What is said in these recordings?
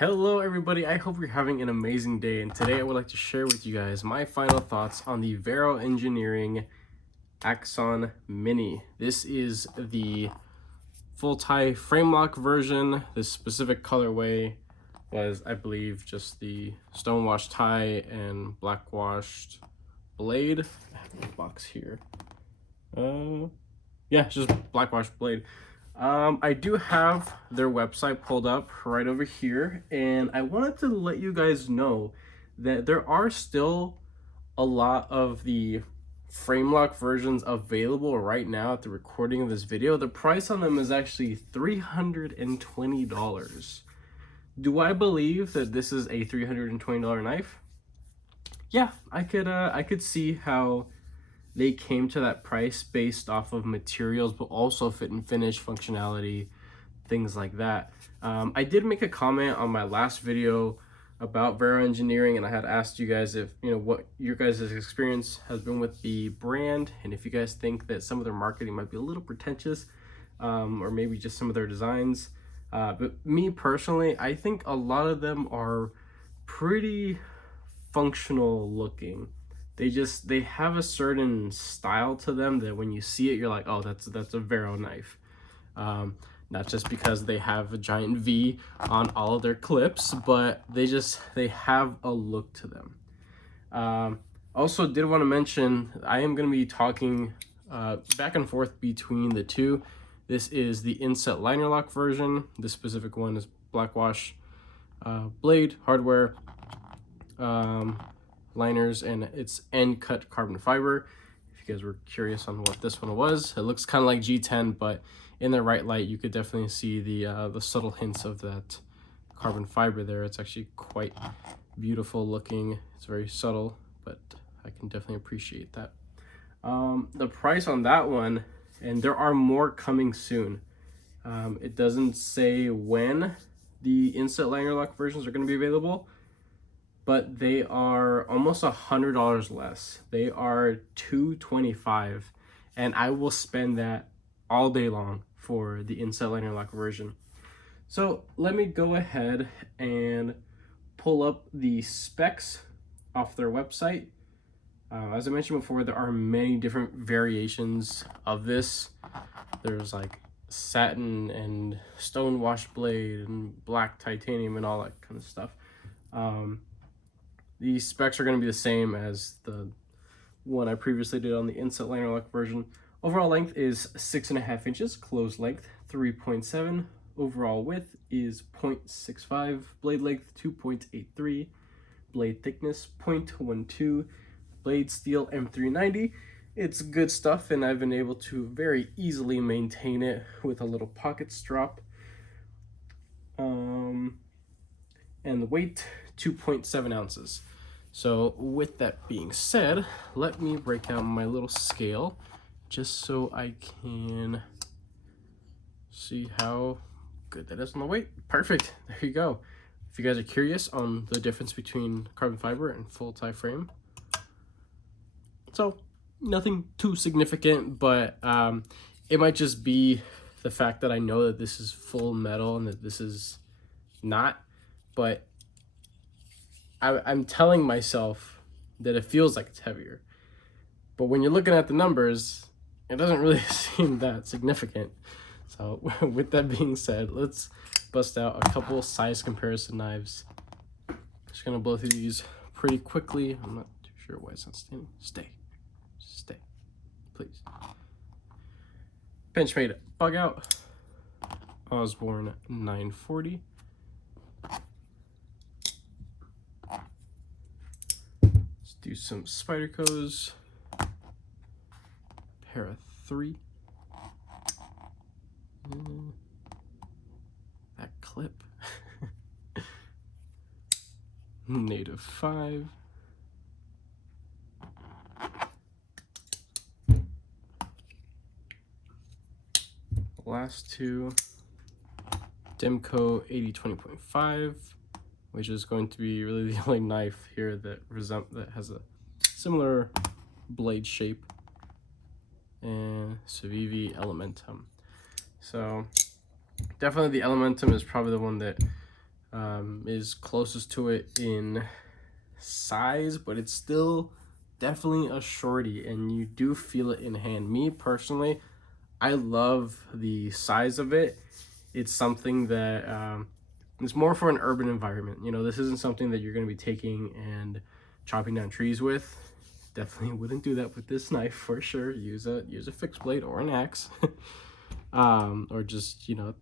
Hello everybody, I hope you're having an amazing day, and today I would like to share with you guys my final thoughts on the Vero Engineering Axon Mini. This is the full tie frame lock version. This specific colorway was, I believe, just the stone washed tie and black washed blade. I have the box here. Yeah, it's just black washed blade. I do have their website pulled up right over here, and I wanted to let you guys know that there are still a lot of the frame lock versions available right now at the recording of this video. The price on them is actually $320. Do I believe that this is a $320 knife? Yeah, I could see how they came to that price based off of materials, but also fit and finish functionality, things like that. I did make a comment on my last video about Vero Engineering, and I had asked you guys if, what your guys' experience has been with the brand, and if you guys think that some of their marketing might be a little pretentious, or maybe just some of their designs. But me personally, I think a lot of them are pretty functional looking. They have a certain style to them that when you see it, you're like, oh, that's a Vero knife. Not just because they have a giant V on all of their clips, but they have a look to them. Also did want to mention, I am going to be talking back and forth between the two. This is the inset liner lock version. This specific one is black wash blade hardware. Liners, and it's end cut carbon fiber. If you guys were curious on what this one was, it looks kind of like G10, but in the right light you could definitely see the subtle hints of that carbon fiber there. It's actually quite beautiful looking. It's very subtle, but I can definitely appreciate that. The price on that one, and there are more coming soon. It doesn't say when the inset liner lock versions are going to be available, but they are almost $100 less. They are $225, and I will spend that all day long for the inset liner lock version. So let me go ahead and pull up the specs off their website. As I mentioned before, there are many different variations of this. There's like satin and stone wash blade and black titanium and all that kind of stuff. The specs are going to be the same as the one I previously did on the inset liner lock version. Overall length is 6.5 inches, closed length 3.7, overall width is 0.65, blade length 2.83, blade thickness 0.12, blade steel M390. It's good stuff, and I've been able to very easily maintain it with a little pocket strap. And the weight 2.7 ounces. So with that being said, let me break out my little scale just so I can see how good that is on the weight. Perfect, there you go. If you guys are curious on the difference between carbon fiber and full tie frame, so nothing too significant, but it might just be the fact that I know that this is full metal and that this is not, but I'm telling myself that it feels like it's heavier. But when you're looking at the numbers, it doesn't really seem that significant. So with that being said, let's bust out a couple size comparison knives. Just gonna blow through these pretty quickly. I'm not too sure why it's not standing. Stay, please. Benchmade bug out, Osborne 940. Do some Spyderco's, Para 3. That clip. Native 5. Last two, Demco 8020.5. which is going to be really the only knife here that has a similar blade shape, and Civivi Elementum. So definitely the Elementum is probably the one that is closest to it in size, but it's still definitely a shorty, and you do feel it in hand. Me personally, I love the size of it. It's something that it's more for an urban environment. You know, this isn't something that you're going to be taking and chopping down trees with. Definitely wouldn't do that with this knife for sure. Use a fixed blade or an axe, or just, you know,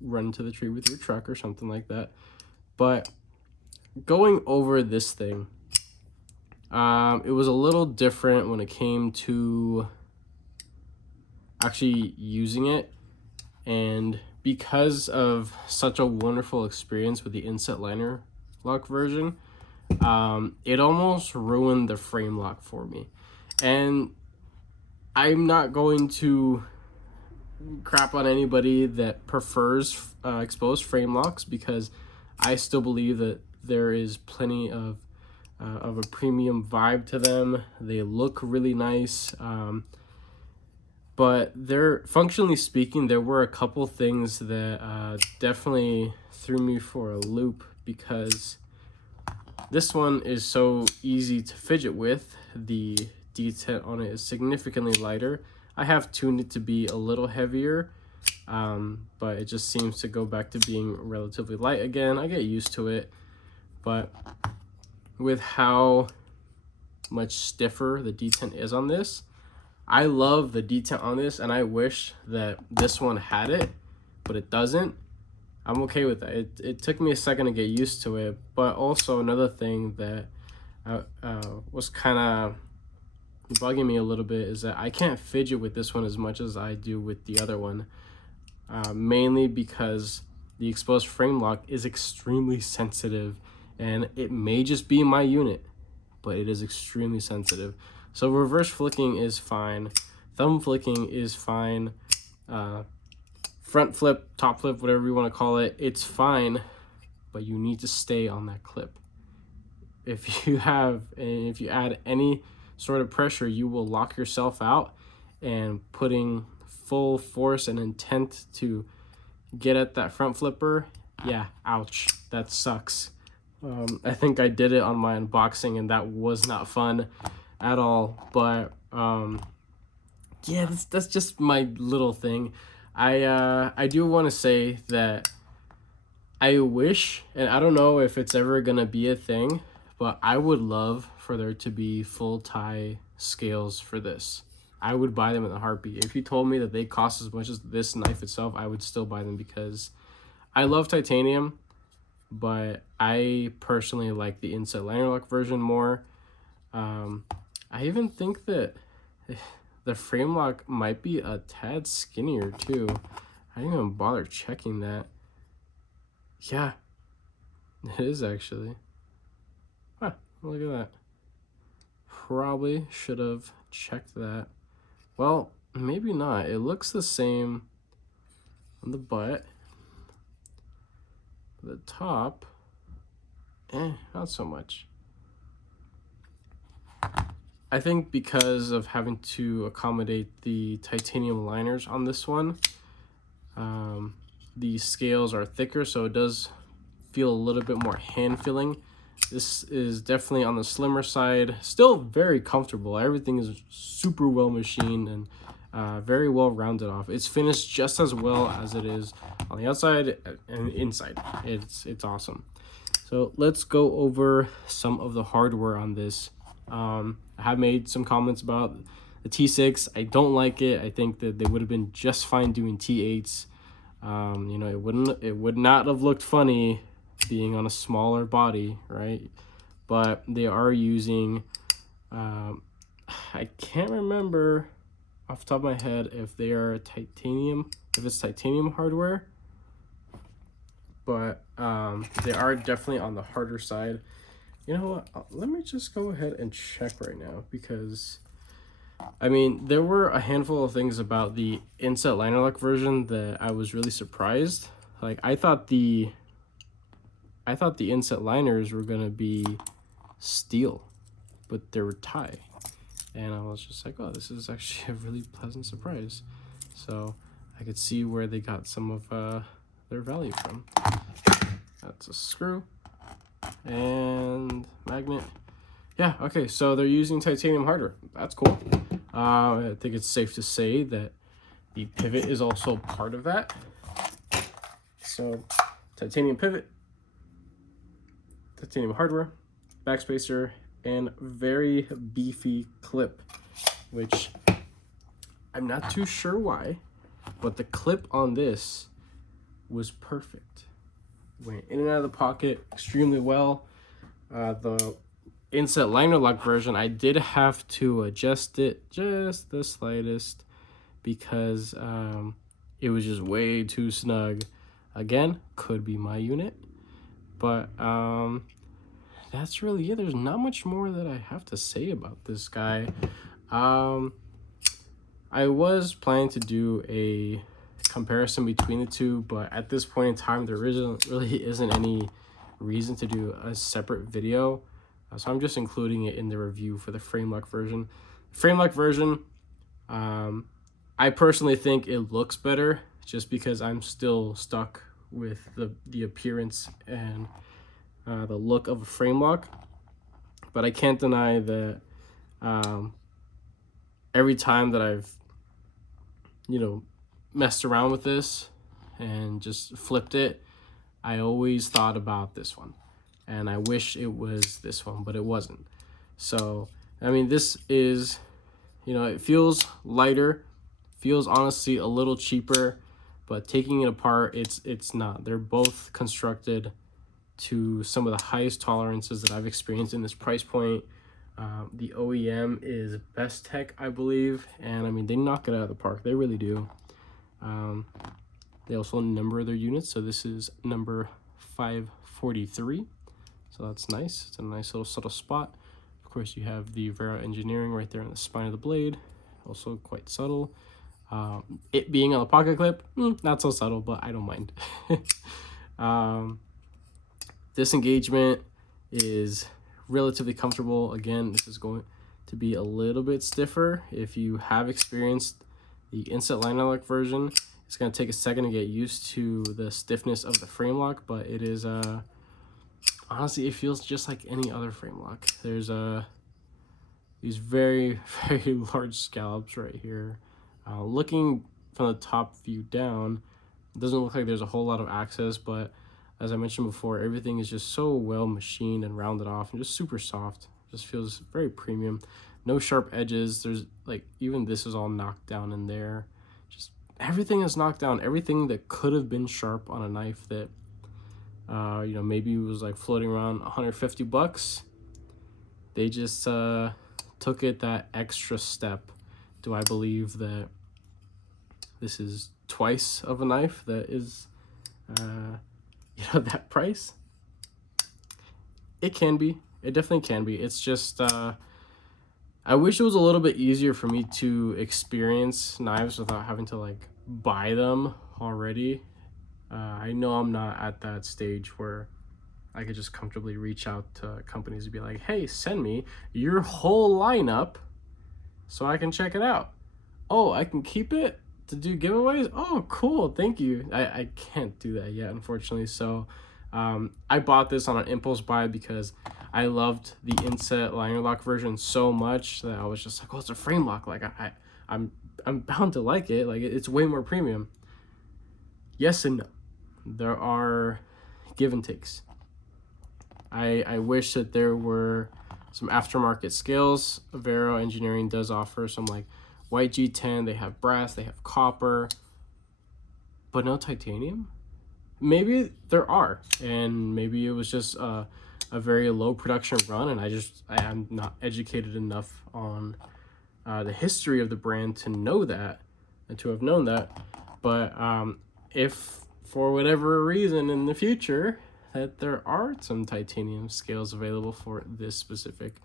run into the tree with your truck or something like that. But going over this thing, it was a little different when it came to actually using it, and because of such a wonderful experience with the inset liner lock version, it almost ruined the frame lock for me. And I'm not going to crap on anybody that prefers exposed frame locks, because I still believe that there is plenty of a premium vibe to them. They look really nice. But there, functionally speaking, there were a couple things that definitely threw me for a loop, because this one is so easy to fidget with. The detent on it is significantly lighter. I have tuned it to be a little heavier, but it just seems to go back to being relatively light again. I get used to it, but with how much stiffer the detent is on this, I love the detent on this, and I wish that this one had it, but it doesn't. I'm okay with that. It took me a second to get used to it, but also another thing that was kind of bugging me a little bit is that I can't fidget with this one as much as I do with the other one, mainly because the exposed frame lock is extremely sensitive, and it may just be my unit, but it is extremely sensitive. So reverse flicking is fine, thumb flicking is fine, front flip, top flip, whatever you want to call it, it's fine, but you need to stay on that clip. If you add any sort of pressure, you will lock yourself out, and putting full force and intent to get at that front flipper, yeah, ouch, that sucks. I think I did it on my unboxing, and that was not fun at all. But yeah, that's just my little thing. I do want to say that I wish, and I don't know if it's ever gonna be a thing, but I would love for there to be full tie scales for this. I would buy them in a heartbeat. If you told me that they cost as much as this knife itself, I would still buy them, because I love titanium, but I personally like the inset liner lock version more. I even think that the frame lock might be a tad skinnier too. I didn't even bother checking that. Yeah, it is actually. Huh, look at that. Probably should have checked that. Well, maybe not. It looks the same on the butt. The top, not so much. I think because of having to accommodate the titanium liners on this one, the scales are thicker, so it does feel a little bit more hand feeling. This is definitely on the slimmer side, still very comfortable. Everything is super well machined and very well rounded off. It's finished just as well as it is on the outside and inside. It's awesome. So let's go over some of the hardware on this. I have made some comments about the T6. I don't like it. I think that they would have been just fine doing T8s. You know, it would not have looked funny being on a smaller body, right? But they are using, I can't remember off the top of my head if they are titanium, if it's titanium hardware, but they are definitely on the harder side. You know what, let me just go ahead and check right now, because I mean, there were a handful of things about the inset liner lock version that I was really surprised. Like, I thought the inset liners were gonna be steel, but they were tie, and I was just like, oh, this is actually a really pleasant surprise. So I could see where they got some of their value from. That's a screw and magnet. Yeah, okay, so they're using titanium hardware. That's cool. I think it's safe to say that the pivot is also part of that. So titanium pivot, titanium hardware, backspacer, and very beefy clip, which I'm not too sure why, but the clip on this was perfect. Went in and out of the pocket extremely well. The inset liner lock version, I did have to adjust it just the slightest because it was just way too snug. Again, could be my unit, but that's really it. There's not much more that I have to say about this guy. I was planning to do a comparison between the two, but at this point in time, there really isn't any reason to do a separate video. So I'm just including it in the review for the frame lock version. Frame lock version, I personally think it looks better just because I'm still stuck with the appearance and the look of a frame lock. But I can't deny that every time that I've, messed around with this and just flipped it, I always thought about this one. And I wish it was this one, but it wasn't. So, I mean, this is, it feels lighter, feels honestly a little cheaper, but taking it apart, it's not. They're both constructed to some of the highest tolerances that I've experienced in this price point. The OEM is Best Tech, I believe, and I mean, they knock it out of the park. They really do. They also number their units, so this is number 543. So that's nice. It's a nice little subtle spot. Of course, you have the Vero engineering right there on the spine of the blade, also quite subtle. It being on the pocket clip, not so subtle, but I don't mind. Disengagement is relatively comfortable. Again, this is going to be a little bit stiffer. If you have experienced the inset liner lock version, it's going to take a second to get used to the stiffness of the frame lock, but it is honestly, it feels just like any other frame lock. There's these very, very large scallops right here. Looking from the top view down, it doesn't look like there's a whole lot of access, but as I mentioned before, everything is just so well machined and rounded off and just super soft. Just feels very premium. No sharp edges. There's even this is all knocked down in there. Just everything is knocked down. Everything that could have been sharp on a knife that maybe it was floating around $150. They just took it that extra step. Do I believe that this is twice of a knife that is that price? It can be. It definitely can be. It's just I wish it was a little bit easier for me to experience knives without having to buy them already. I know I'm not at that stage where I could just comfortably reach out to companies and be like, hey, send me your whole lineup so I can check it out. Oh, I can keep it to do giveaways? Oh, cool, thank you. I can't do that yet, unfortunately. So I bought this on an impulse buy because I loved the inset liner lock version so much that I was just like, oh, it's a frame lock. I'm bound to like it. It's way more premium. Yes and no. There are give and takes. I wish that there were some aftermarket scales. Vero Engineering does offer some white G10. They have brass, they have copper, but no titanium. Maybe there are, and maybe it was just a very low production run, and I am not educated enough on the history of the brand to know that and to have known that. But if for whatever reason in the future that there are some titanium scales available for this specific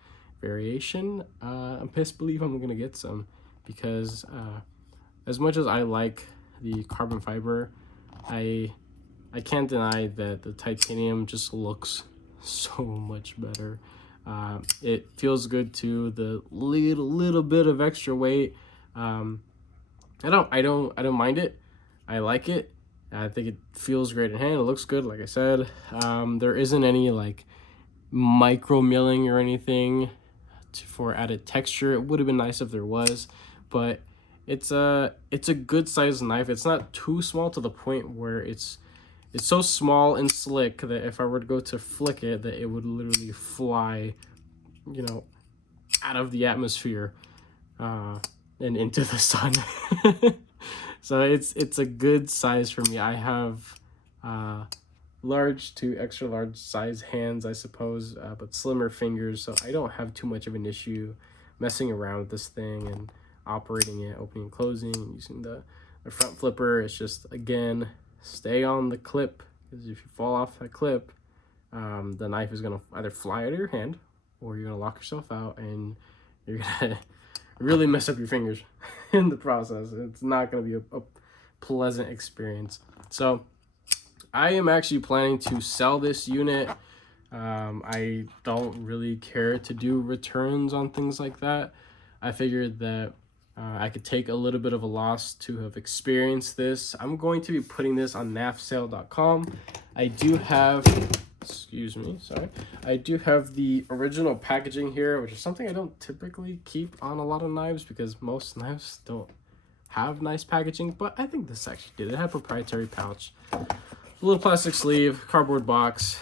variation, I'm best believe I'm gonna get some, because as much as I like the carbon fiber, I can't deny that the titanium just looks so much better. It feels good too. The little bit of extra weight, I don't mind it. I like it. I think it feels great in hand. It looks good, like I said. There isn't any like micro milling or anything for added texture. It would have been nice if there was, but it's a good sized knife. It's not too small to the point where it's so small and slick that if I were to go to flick it, that it would literally fly, you know, out of the atmosphere and into the sun. So it's a good size for me. I have large to extra large size hands, I suppose, but slimmer fingers, so I don't have too much of an issue messing around with this thing and operating it, opening and closing, and using the front flipper. It's just, again, stay on the clip, because if you fall off that clip, the knife is going to either fly out of your hand, or you're going to lock yourself out and you're going to really mess up your fingers in the process. It's not going to be a pleasant experience. So I am actually planning to sell this unit. I don't really care to do returns on things like that. I figured that I could take a little bit of a loss to have experienced this. I'm going to be putting this on nafsale.com. I do have, excuse me, sorry. I do have the original packaging here, which is something I don't typically keep on a lot of knives because most knives don't have nice packaging, but I think this actually did. It had a proprietary pouch, a little plastic sleeve, cardboard box,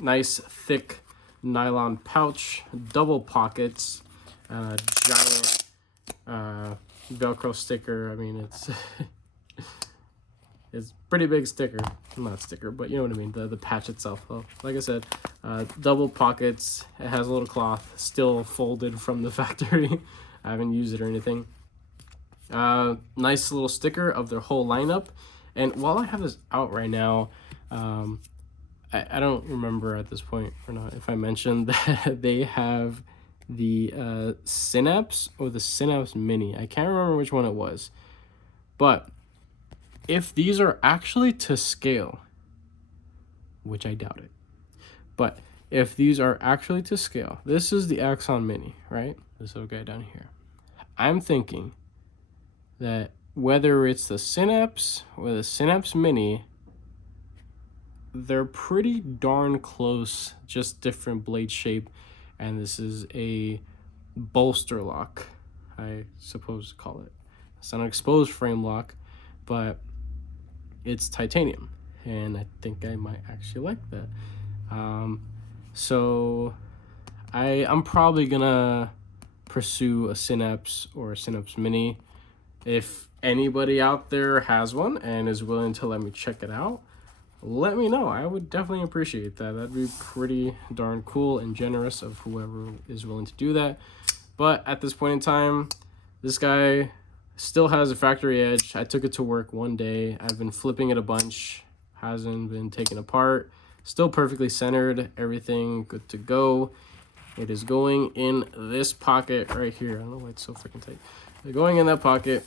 nice thick nylon pouch, double pockets, giant Velcro sticker. I mean, it's pretty big sticker, not sticker, but you know what I mean, the patch itself. Well, like I said, double pockets. It has a little cloth still folded from the factory. I haven't used it or anything. Nice little sticker of their whole lineup. And while I have this out right now, I don't remember at this point or not if I mentioned that they have the Synapse or the Synapse Mini. I can't remember which one it was, but if these are actually to scale, which I doubt it, but if these are actually to scale, this is the Axon Mini, right? This little guy down here. I'm thinking that whether it's the Synapse or the Synapse Mini, they're pretty darn close, just different blade shape. And this is a bolster lock, I suppose to call it. It's not an exposed frame lock, but it's titanium, and I think I might actually like that. So I'm probably gonna pursue a Synapse or a Synapse Mini. If anybody out there has one and is willing to let me check it out, let me know. I would definitely appreciate that. That'd be pretty darn cool and generous of whoever is willing to do that. But at this point in time, this guy still has a factory edge. I took it to work one day. I've been flipping it a bunch. Hasn't been taken apart. Still perfectly centered. Everything good to go. It is going in this pocket right here. I don't know why it's so freaking tight. They're going in that pocket,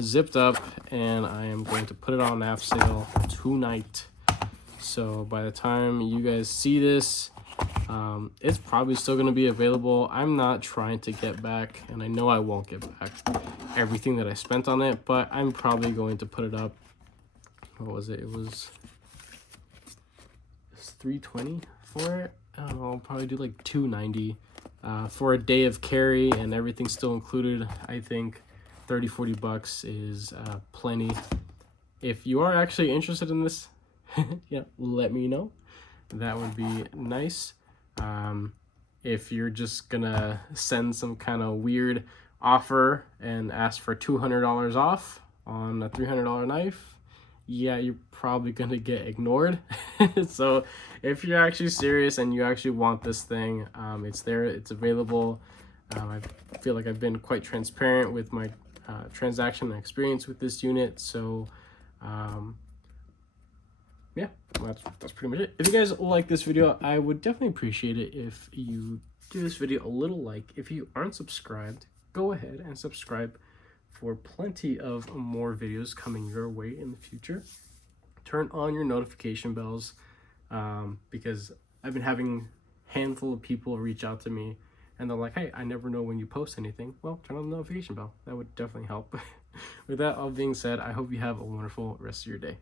zipped up, and I am going to put it on NAF sale tonight. So by the time you guys see this, it's probably still going to be available. I'm not trying to get back, and I know I won't get back everything that I spent on it, but I'm probably going to put it up. What was it? It was $320 for it. I don't know, I'll probably do like $290 for a day of carry, and everything's still included. I think $30-40 is plenty. If you are actually interested in this, yeah, let me know. That would be nice. If you're just gonna send some kind of weird offer and ask for $200 off on a $300 knife, yeah, you're probably gonna get ignored. So if you're actually serious and you actually want this thing, it's there, it's available. I feel like I've been quite transparent with my transaction and experience with this unit. So yeah, that's pretty much it. If you guys like this video, I would definitely appreciate it if you give this video a little like. If you aren't subscribed, go ahead and subscribe for plenty of more videos coming your way in the future. Turn on your notification bells, because I've been having a handful of people reach out to me and they're like, hey, I never know when you post anything. Well, turn on the notification bell. That would definitely help. With that all being said, I hope you have a wonderful rest of your day.